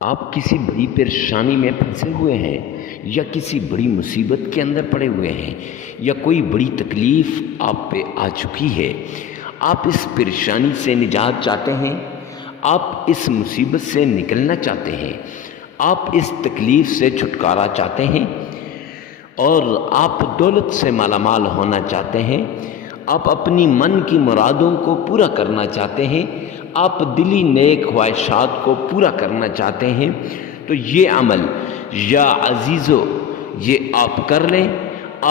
آپ کسی بڑی پریشانی میں پھنسے ہوئے ہیں یا کسی بڑی مصیبت کے اندر پڑے ہوئے ہیں یا کوئی بڑی تکلیف آپ پہ آ چکی ہے، آپ اس پریشانی سے نجات چاہتے ہیں، آپ اس مصیبت سے نکلنا چاہتے ہیں، آپ اس تکلیف سے چھٹکارا چاہتے ہیں اور آپ دولت سے مالا مال ہونا چاہتے ہیں، آپ اپنی من کی مرادوں کو پورا کرنا چاہتے ہیں، آپ دلی نیک خواہشات کو پورا کرنا چاہتے ہیں، تو یہ عمل یا عزیزو یہ آپ کر لیں،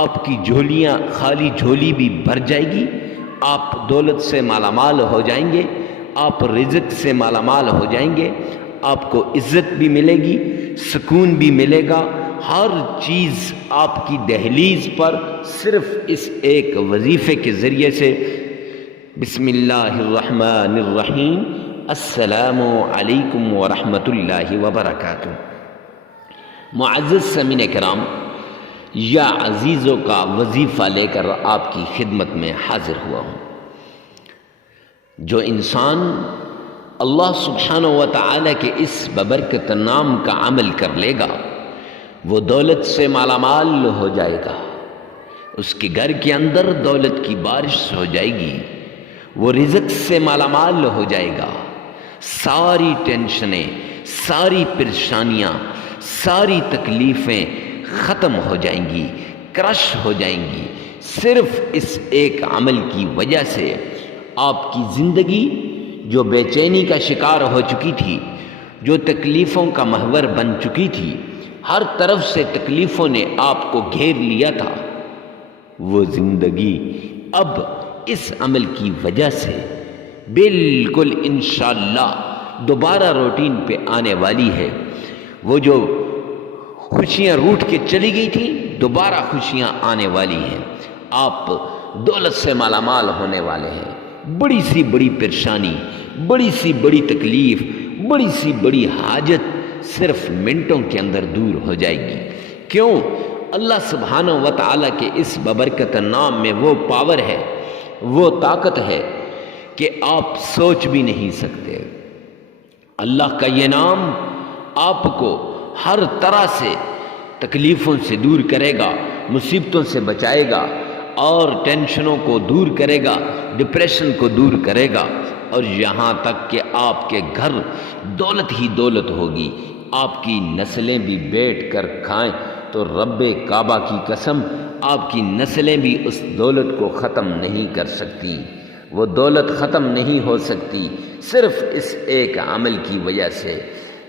آپ کی جھولیاں خالی جھولی بھی بھر جائے گی، آپ دولت سے مالا مال ہو جائیں گے، آپ رزق سے مالا مال ہو جائیں گے، آپ کو عزت بھی ملے گی، سکون بھی ملے گا، ہر چیز آپ کی دہلیز پر صرف اس ایک وظیفے کے ذریعے سے۔ بسم اللہ الرحمن الرحیم، السلام علیکم ورحمۃ اللہ وبرکاتہ۔ معزز سامعین کرام، یا عزیزوں کا وظیفہ لے کر آپ کی خدمت میں حاضر ہوا ہوں۔ جو انسان اللہ سبحانہ و تعالی کے اس ببرکت نام کا عمل کر لے گا، وہ دولت سے مالا مال ہو جائے گا، اس کے گھر کے اندر دولت کی بارش ہو جائے گی، وہ رزق سے مالا مال ہو جائے گا، ساری ٹینشنیں، ساری پریشانیاں، ساری تکلیفیں ختم ہو جائیں گی، کرش ہو جائیں گی، صرف اس ایک عمل کی وجہ سے۔ آپ کی زندگی جو بے چینی کا شکار ہو چکی تھی، جو تکلیفوں کا محور بن چکی تھی، ہر طرف سے تکلیفوں نے آپ کو گھیر لیا تھا، وہ زندگی اب اس عمل کی وجہ سے بالکل انشاءاللہ دوبارہ روٹین پہ آنے والی ہے۔ وہ جو خوشیاں روٹ کے چلی گئی تھیں، دوبارہ خوشیاں آنے والی ہیں، آپ دولت سے مالا مال ہونے والے ہیں، بڑی سی بڑی پریشانی، بڑی سی بڑی تکلیف، بڑی سی بڑی حاجت صرف منٹوں کے اندر دور ہو جائے گی۔ کیوں؟ اللہ سبحانہ و تعالیٰ کے اس ببرکت نام میں وہ پاور ہے، وہ طاقت ہے کہ آپ سوچ بھی نہیں سکتے۔ اللہ کا یہ نام آپ کو ہر طرح سے تکلیفوں سے دور کرے گا، مصیبتوں سے بچائے گا اور ٹینشنوں کو دور کرے گا، ڈپریشن کو دور کرے گا، اور یہاں تک کہ آپ کے گھر دولت ہی دولت ہوگی۔ آپ کی نسلیں بھی بیٹھ کر کھائیں تو رب کعبہ کی قسم، آپ کی نسلیں بھی اس دولت کو ختم نہیں کر سکتی، وہ دولت ختم نہیں ہو سکتی، صرف اس ایک عمل کی وجہ سے،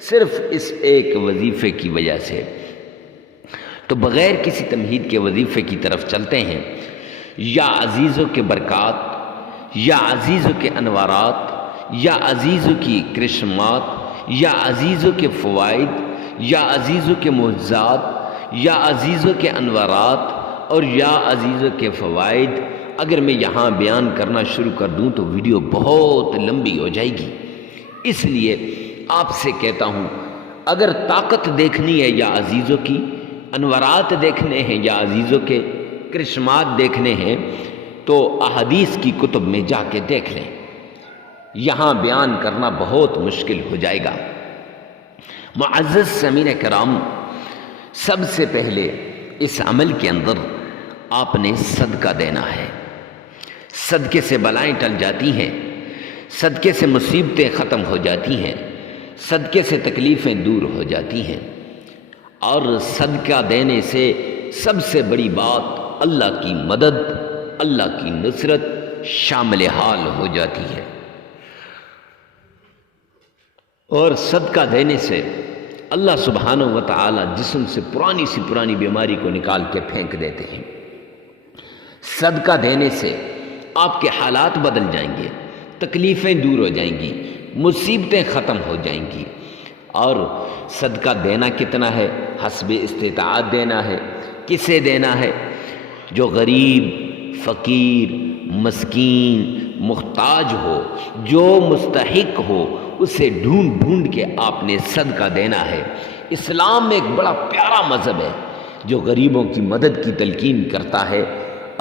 صرف اس ایک وظیفے کی وجہ سے۔ تو بغیر کسی تمہید کے وظیفے کی طرف چلتے ہیں۔ یا عزیزوں کے برکات، یا عزیزوں کے انوارات، یا عزیزوں کی کرشمات، یا عزیزوں کے فوائد، یا عزیزوں کے معجزات، یا عزیزوں کے انوارات اور یا عزیزوں کے فوائد، اگر میں یہاں بیان کرنا شروع کر دوں تو ویڈیو بہت لمبی ہو جائے گی، اس لیے آپ سے کہتا ہوں، اگر طاقت دیکھنی ہے یا عزیزوں کی انوارات دیکھنے ہیں یا عزیزوں کے کرشمات دیکھنے ہیں تو احادیث کی کتب میں جا کے دیکھ لیں، یہاں بیان کرنا بہت مشکل ہو جائے گا۔ معزز سامعین کرام، سب سے پہلے اس عمل کے اندر آپ نے صدقہ دینا ہے۔ صدقے سے بلائیں ٹل جاتی ہیں، صدقے سے مصیبتیں ختم ہو جاتی ہیں، صدقے سے تکلیفیں دور ہو جاتی ہیں، اور صدقہ دینے سے سب سے بڑی بات اللہ کی مدد، اللہ کی نصرت شامل حال ہو جاتی ہے۔ اور صدقہ دینے سے اللہ سبحانہ و تعالی جسم سے پرانی سی پرانی بیماری کو نکال کے پھینک دیتے ہیں۔ صدقہ دینے سے آپ کے حالات بدل جائیں گے، تکلیفیں دور ہو جائیں گی، مصیبتیں ختم ہو جائیں گی۔ اور صدقہ دینا کتنا ہے؟ حسب استطاعت دینا ہے۔ کسے دینا ہے؟ جو غریب، فقیر، مسکین، محتاج ہو، جو مستحق ہو، اسے ڈھونڈ ڈھونڈ کے آپ نے صدقہ دینا ہے۔ اسلام میں ایک بڑا پیارا مذہب ہے جو غریبوں کی مدد کی تلقین کرتا ہے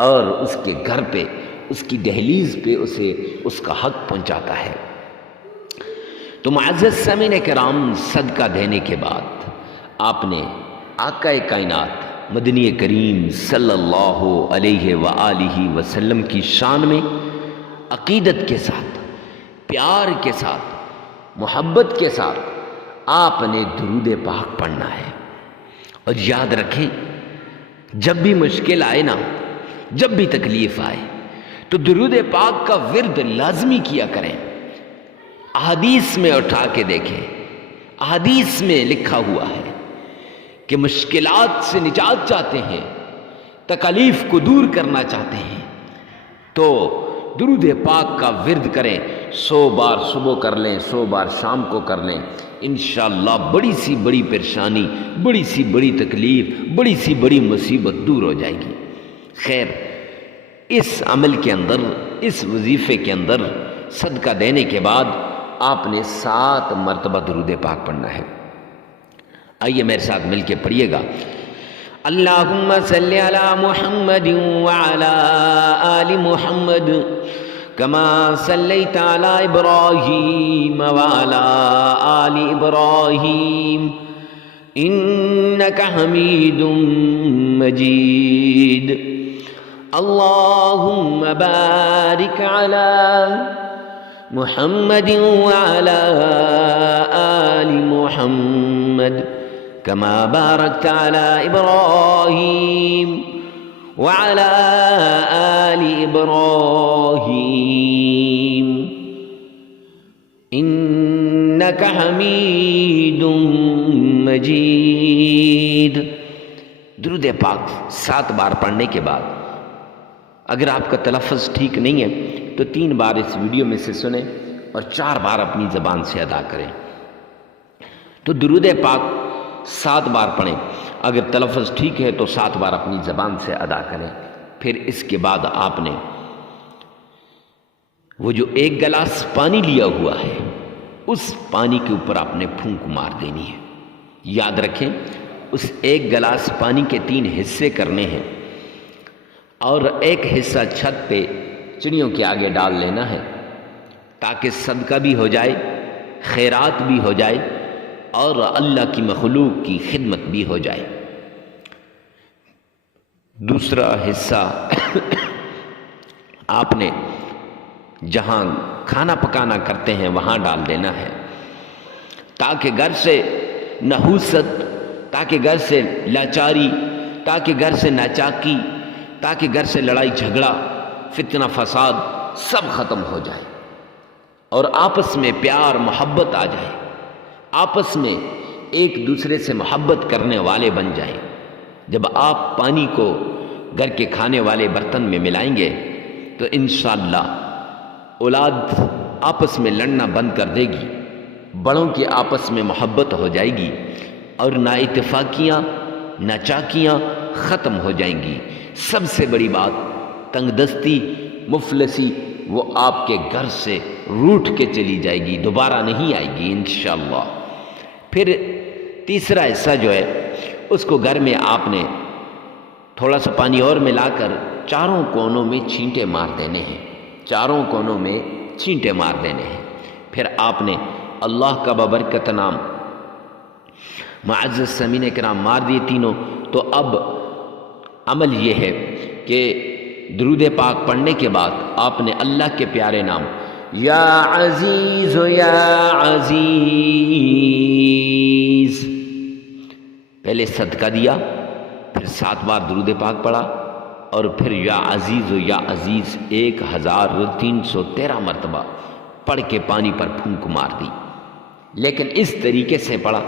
اور اس کے گھر پہ، اس کی دہلیز پہ اسے اس کا حق پہنچاتا ہے۔ تو معزز سامعین کرام، صدقہ دینے کے بعد آپ نے آقا کائنات مدنی کریم صلی اللہ علیہ وآلہ وسلم کی شان میں عقیدت کے ساتھ، پیار کے ساتھ، محبت کے ساتھ آپ نے درود پاک پڑھنا ہے۔ اور یاد رکھیں، جب بھی مشکل آئے نا، جب بھی تکلیف آئے تو درود پاک کا ورد لازمی کیا کریں۔ احادیث میں اٹھا کے دیکھیں، احادیث میں لکھا ہوا ہے کہ مشکلات سے نجات چاہتے ہیں، تکلیف کو دور کرنا چاہتے ہیں تو درود پاک کا ورد کریں۔ 100 بار صبح کر لیں، 100 بار شام کو کر لیں، انشاءاللہ بڑی سی بڑی پریشانی، بڑی سی بڑی تکلیف، بڑی سی بڑی مصیبت دور ہو جائے گی۔ خیر، اس عمل کے اندر، اس وظیفے کے اندر صدقہ دینے کے بعد آپ نے 7 مرتبہ درود پاک پڑھنا ہے۔ آئیے میرے ساتھ مل کے پڑھیے گا۔ اللہم صلی علی محمد وعلی آل محمد کما صلیت علی ابراہیم وعلی آل ابراہیم انک حمید مجید۔ اللہم بارک علی محمد وعلی آل محمد کما بارکت علی ابراہیم وعلی آل ابراہیم انک حمید مجید۔ درود پاک 7 بار پڑھنے کے بعد اگر آپ کا تلفظ ٹھیک نہیں ہے تو 3 بار اس ویڈیو میں سے سنیں اور 4 بار اپنی زبان سے ادا کریں۔ تو درود پاک 7 بار پڑھیں، اگر تلفظ ٹھیک ہے تو 7 بار اپنی زبان سے ادا کریں۔ پھر اس کے بعد آپ نے وہ جو 1 گلاس پانی لیا ہوا ہے اس پانی کے اوپر آپ نے پھونک مار دینی ہے۔ یاد رکھیں، اس 1 گلاس پانی کے 3 حصے کرنے ہیں اور 1 حصہ چھت پہ چڑیوں کے آگے ڈال لینا ہے تاکہ صدقہ بھی ہو جائے، خیرات بھی ہو جائے اور اللہ کی مخلوق کی خدمت بھی ہو جائے۔ دوسرا حصہ آپ نے جہاں کھانا پکانا کرتے ہیں وہاں ڈال دینا ہے تاکہ گھر سے نحوست، تاکہ گھر سے لاچاری، تاکہ گھر سے ناچاکی، تاکہ گھر سے لڑائی جھگڑا، فتنہ فساد سب ختم ہو جائے اور آپس میں پیار محبت آ جائے، آپس میں ایک دوسرے سے محبت کرنے والے بن جائیں۔ جب آپ پانی کو گھر کے کھانے والے برتن میں ملائیں گے تو انشاءاللہ اولاد آپس میں لڑنا بند کر دے گی، بڑوں کی آپس میں محبت ہو جائے گی اور نا اتفاقیاں، ناچاکیاں ختم ہو جائیں گی۔ سب سے بڑی بات، تنگ دستی، مفلسی وہ آپ کے گھر سے روٹھ کے چلی جائے گی، دوبارہ نہیں آئے گی انشاءاللہ۔ پھر تیسرا حصہ جو ہے اس کو گھر میں آپ نے تھوڑا سا پانی اور ملا کر چاروں کونوں میں چھینٹے مار دینے ہیں، چاروں کونوں میں چھینٹے مار دینے ہیں۔ پھر آپ نے اللہ کا بابرکت نام معزز سامعین کرام مار دیے تینوں۔ تو اب عمل یہ ہے کہ درود پاک پڑھنے کے بعد آپ نے اللہ کے پیارے نام یا عزیز یا عزیز، پہلے صدقہ دیا، پھر 7 بار درود پاک پڑھا اور پھر یا عزیز یا عزیز 1313 مرتبہ پڑھ کے پانی پر پھونک مار دی۔ لیکن اس طریقے سے پڑھا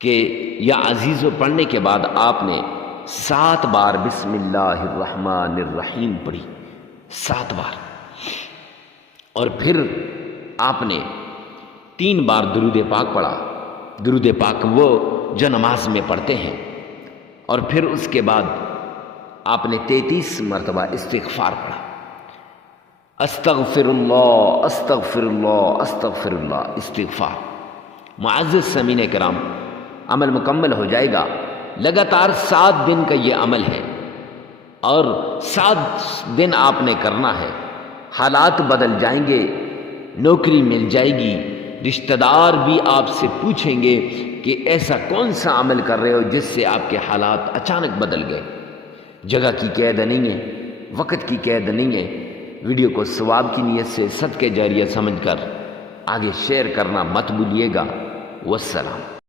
کہ یا عزیز پڑھنے کے بعد آپ نے 7 بار بسم اللہ الرحمن الرحیم پڑھی، 7 بار، اور پھر آپ نے 3 بار درود پاک پڑھا۔ درود پاک وہ جو نماز میں پڑھتے ہیں، اور پھر اس کے بعد آپ نے 33 مرتبہ استغفار پڑھا، استغفر اللہ استغفر اللہ استغفر اللہ، استغفار۔ معزز سامعین کرام، عمل مکمل ہو جائے گا۔ لگاتار 7 دن کا یہ عمل ہے اور 7 دن آپ نے کرنا ہے۔ حالات بدل جائیں گے، نوکری مل جائے گی، رشتہ دار بھی آپ سے پوچھیں گے کہ ایسا کون سا عمل کر رہے ہو جس سے آپ کے حالات اچانک بدل گئے۔ جگہ کی قید نہیں ہے، وقت کی قید نہیں ہے۔ ویڈیو کو ثواب کی نیت سے صدقہ جاریہ سمجھ کر آگے شیئر کرنا مت بھولیے گا۔ والسلام۔